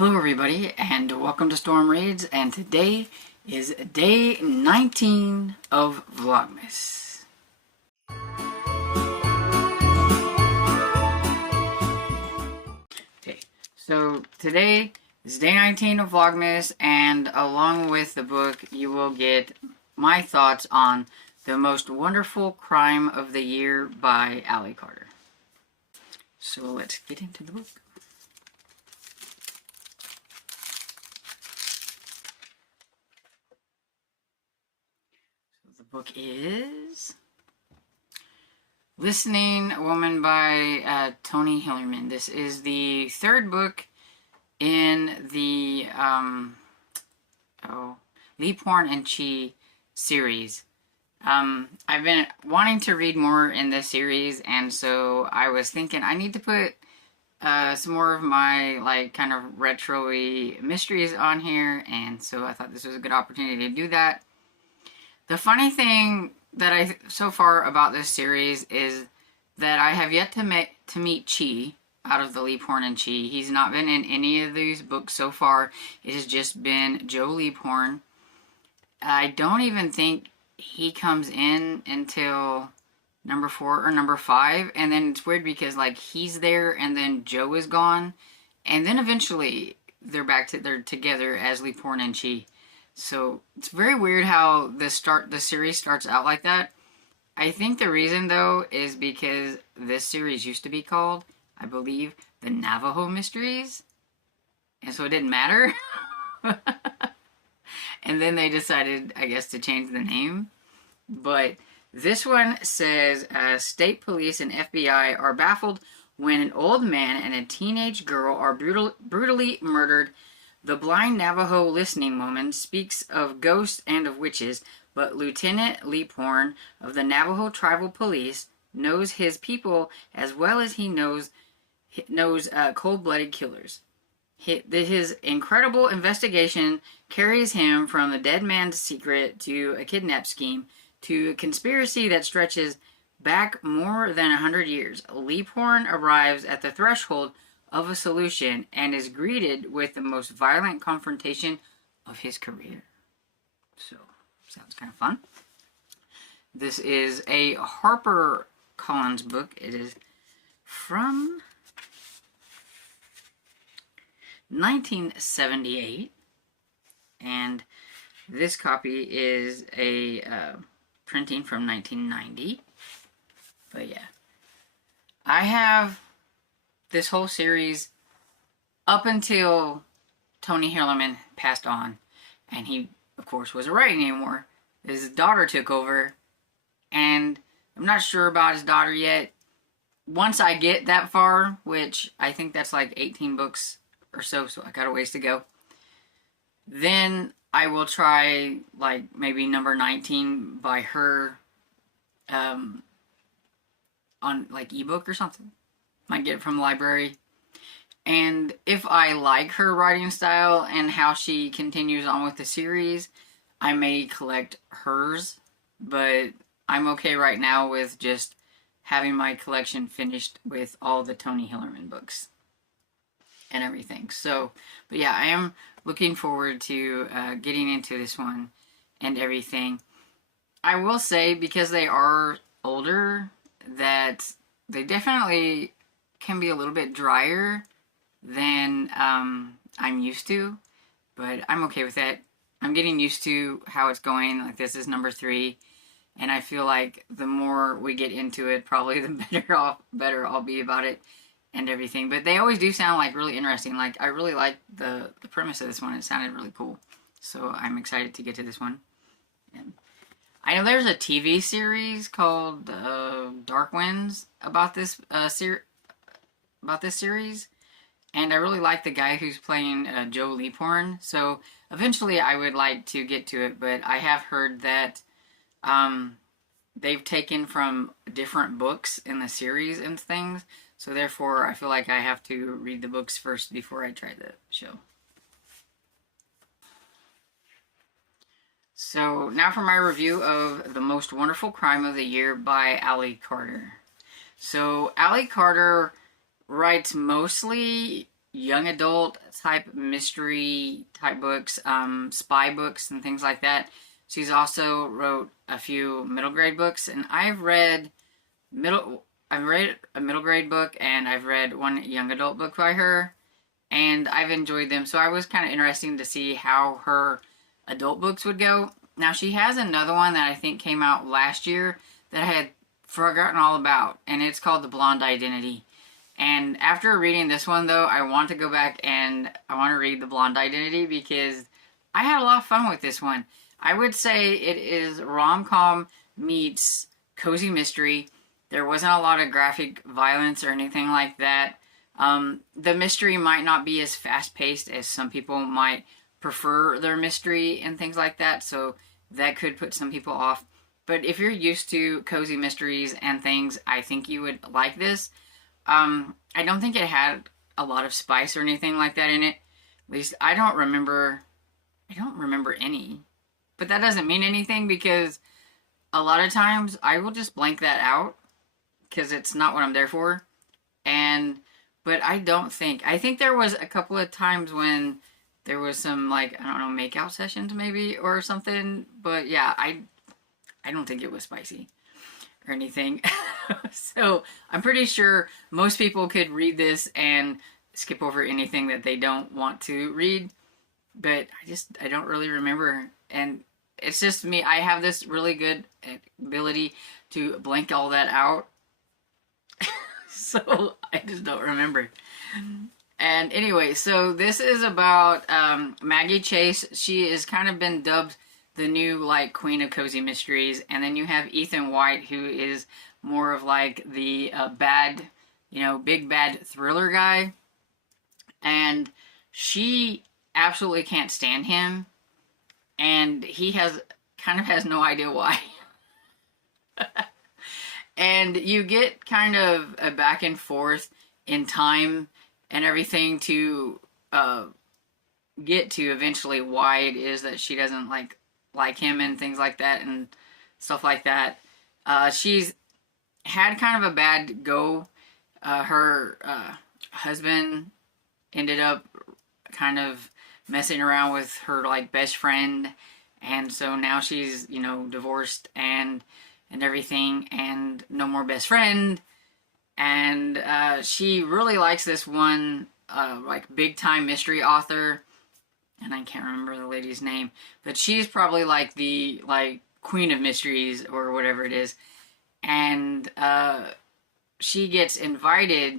Hello everybody and welcome to Storm Raids, and today is day 19 of Vlogmas. Okay, so today is day 19 of Vlogmas, and along with the book you will get my thoughts on The Most Wonderful Crime of the Year by Ali Carter. So let's get into the book. The book is Listening Woman by Tony Hillerman. This is the third book in the Lee Porn and Chi series. I've been wanting to read more in this series, and so I was thinking I need to put some more of my kind of retro-y mysteries on here, and so I thought this was a good opportunity to do that. The funny thing that so far about this series is that I have yet to meet Chi out of the Lee Porn and Chi. He's not been in any of these books so far. It has just been Joe Lee Porn. I don't even think he comes in until number 4 or number 5, and then it's weird because he's there and then Joe is gone, and then eventually they're together as Lee Porn and Chi. So it's very weird how the series starts out like that. I think the reason though is because this series used to be called, I believe, the Navajo Mysteries, and so it didn't matter. And then they decided, I guess, to change the name. But this one says, state police and FBI are baffled when an old man and a teenage girl are brutally murdered. The blind Navajo listening woman speaks of ghosts and of witches, but Lieutenant Lee Porn of the Navajo Tribal Police knows his people as well as he knows cold-blooded killers. His incredible investigation carries him from the dead man's secret to a kidnap scheme to a conspiracy that stretches back more than 100 years. Lee Porn arrives at the threshold of a solution and is greeted with the most violent confrontation of his career. So, sounds kind of fun. This is a HarperCollins book. It is from 1978, and this copy is a printing from 1990. But yeah, I have this whole series up until Tony Hillerman passed on, and he, of course, wasn't writing anymore. His daughter took over, and I'm not sure about his daughter yet. Once I get that far, which I think that's like 18 books or so I got a ways to go, then I will try maybe number 19 by her on ebook or something. Might get it from the library. And if I like her writing style and how she continues on with the series, I may collect hers, but I'm okay right now with just having my collection finished with all the Tony Hillerman books and everything. So, but yeah, I am looking forward to getting into this one and everything. I will say, because they are older, that they definitely can be a little bit drier than I'm used to, but I'm okay with that. I'm getting used to how it's going. This is number 3, and I feel like the more we get into it, probably the better I'll be about it and everything. But they always do sound really interesting. I really like the premise of this one. It sounded really cool, so I'm excited to get to this one. And I know there's a TV series called Dark Winds about this series, and I really like the guy who's playing Joe Lee Porn, so eventually I would like to get to it. But I have heard that they've taken from different books in the series and things, so therefore I feel like I have to read the books first before I try the show. So now for my review of The Most Wonderful Crime of the Year by Ali Carter. So Ali Carter writes mostly young adult type mystery type books, spy books and things like that. She's also wrote a few middle grade books, and I've read a middle grade book, and I've read one young adult book by her, and I've enjoyed them. So I was kind of interesting to see how her adult books would go. Now she has another one that I think came out last year that I had forgotten all about, and it's called The Blonde Identity. And after reading this one, though, I want to go back and I want to read The Blonde Identity because I had a lot of fun with this one. I would say it is rom-com meets cozy mystery. There wasn't a lot of graphic violence or anything like that. The mystery might not be as fast-paced as some people might prefer their mystery and things like that, so that could put some people off. But if you're used to cozy mysteries and things, I think you would like this. I don't think it had a lot of spice or anything like that in it. At least I don't remember any. But that doesn't mean anything because a lot of times I will just blank that out because it's not what I'm there for. But I think there was a couple of times when there was some, like, I don't know, make-out sessions maybe or something. But yeah, I don't think it was spicy or anything. So I'm pretty sure most people could read this and skip over anything that they don't want to read. But I don't really remember. And it's just me. I have this really good ability to blank all that out. So I just don't remember. And anyway, so this is about Maggie Chase. She has kind of been dubbed the new, like, queen of cozy mysteries. And then you have Ethan White, who is more of like the bad, big bad thriller guy. And she absolutely can't stand him. And he has no idea why. And you get kind of a back and forth in time and everything to get to eventually why it is that she doesn't like him and things like that and stuff like that. She's had kind of a bad go. Her husband ended up kind of messing around with her, like, best friend, and so now she's, divorced and everything, and no more best friend. And she really likes this one like big time mystery author, and I can't remember the lady's name, but she's probably like the queen of mysteries or whatever it is. And she gets invited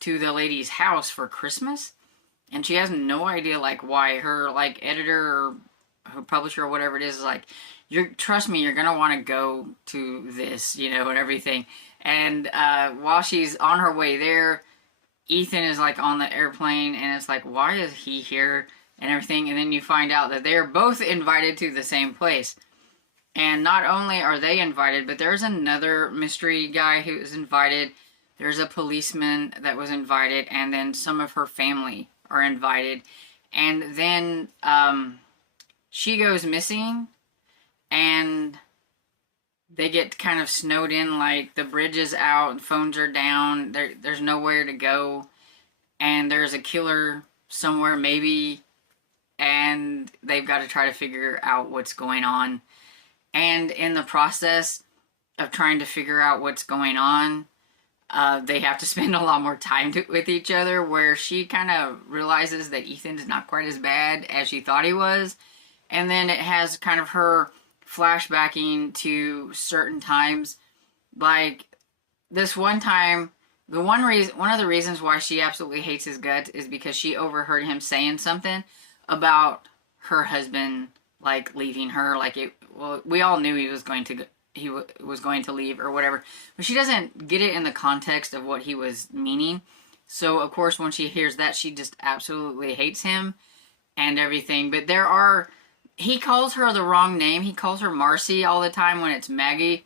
to the lady's house for Christmas, and she has no idea why. Her editor or her publisher or whatever it is like, trust me, you're gonna want to go to this, and everything. And while she's on her way there, Ethan is on the airplane, and it's like, why is he here and everything? And then you find out that they're both invited to the same place. And not only are they invited, but there's another mystery guy who is invited. There's a policeman that was invited, and then some of her family are invited. And then she goes missing, and they get kind of snowed in, the bridge is out, phones are down, there's nowhere to go, and there's a killer somewhere maybe, and they've got to try to figure out what's going on. And in the process of trying to figure out what's going on, they have to spend a lot more time with each other, where she kind of realizes that Ethan's not quite as bad as she thought he was. And then it has kind of her flashbacking to certain times. Like this one time, one of the reasons why she absolutely hates his guts is because she overheard him saying something about her husband, leaving her. We all knew he was going to leave or whatever, but she doesn't get it in the context of what he was meaning. So of course, when she hears that, she just absolutely hates him and everything. But he calls her the wrong name. He calls her Marcy all the time when it's Maggie,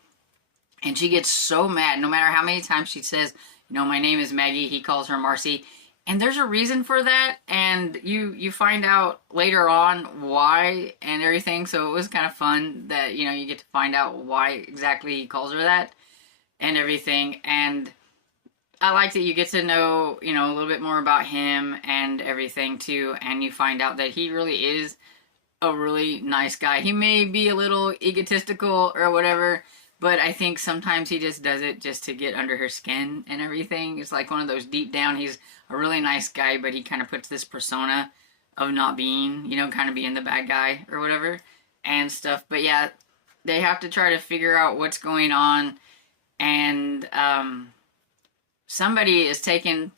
and she gets so mad. No matter how many times she says, my name is Maggie, he calls her Marcy. And there's a reason for that, and you find out later on why and everything. So it was kind of fun that, you get to find out why exactly he calls her that and everything. And I like that you get to know, you know, a little bit more about him and everything too, and you find out that he really is a really nice guy. He may be a little egotistical or whatever, but I think sometimes he just does it just to get under her skin and everything. It's like one of those deep down, he's a really nice guy, but he kind of puts this persona of not being, you know, kind of being the bad guy or whatever and stuff. But yeah, they have to try to figure out what's going on, and somebody is taking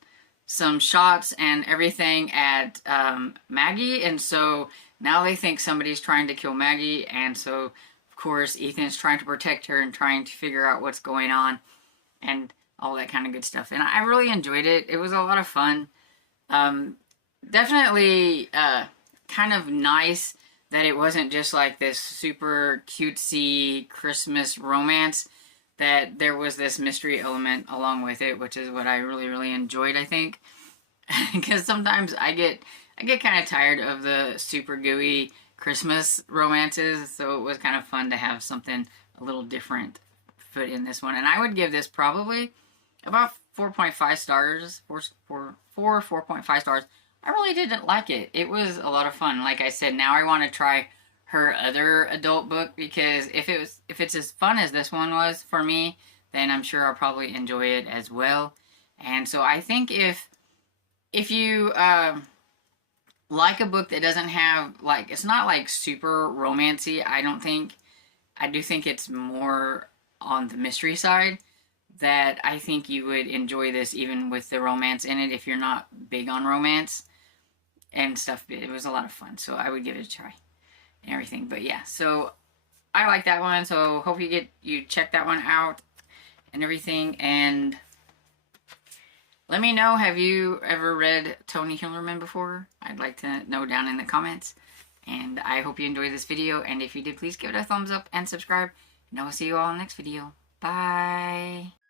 some shots and everything at Maggie, and so now they think somebody's trying to kill Maggie, and so of course Ethan's trying to protect her and trying to figure out what's going on and all that kind of good stuff. And I really enjoyed it. It was a lot of fun. Definitely kind of nice that it wasn't just like this super cutesy Christmas romance, that there was this mystery element along with it, which is what I really enjoyed, I think. Because sometimes I get kind of tired of the super gooey Christmas romances, so it was kind of fun to have something a little different put in this one. And I would give this probably about 4.5 stars, 4.5 stars. I really didn't like it. It was a lot of fun. Like I said, now I want to try her other adult book, because if it's as fun as this one was for me, then I'm sure I'll probably enjoy it as well. And so I think if you like a book that doesn't have, like, it's not like super romancy, I don't think. I do think it's more on the mystery side, that I think you would enjoy this even with the romance in it if you're not big on romance and stuff. It was a lot of fun, so I would give it a try and everything. But yeah, so I like that one, so hope you check that one out and everything. And let me know, have you ever read Tony Hillerman before? I'd like to know down in the comments. And I hope you enjoyed this video, and if you did, please give it a thumbs up and subscribe, and I will see you all in the next video. Bye!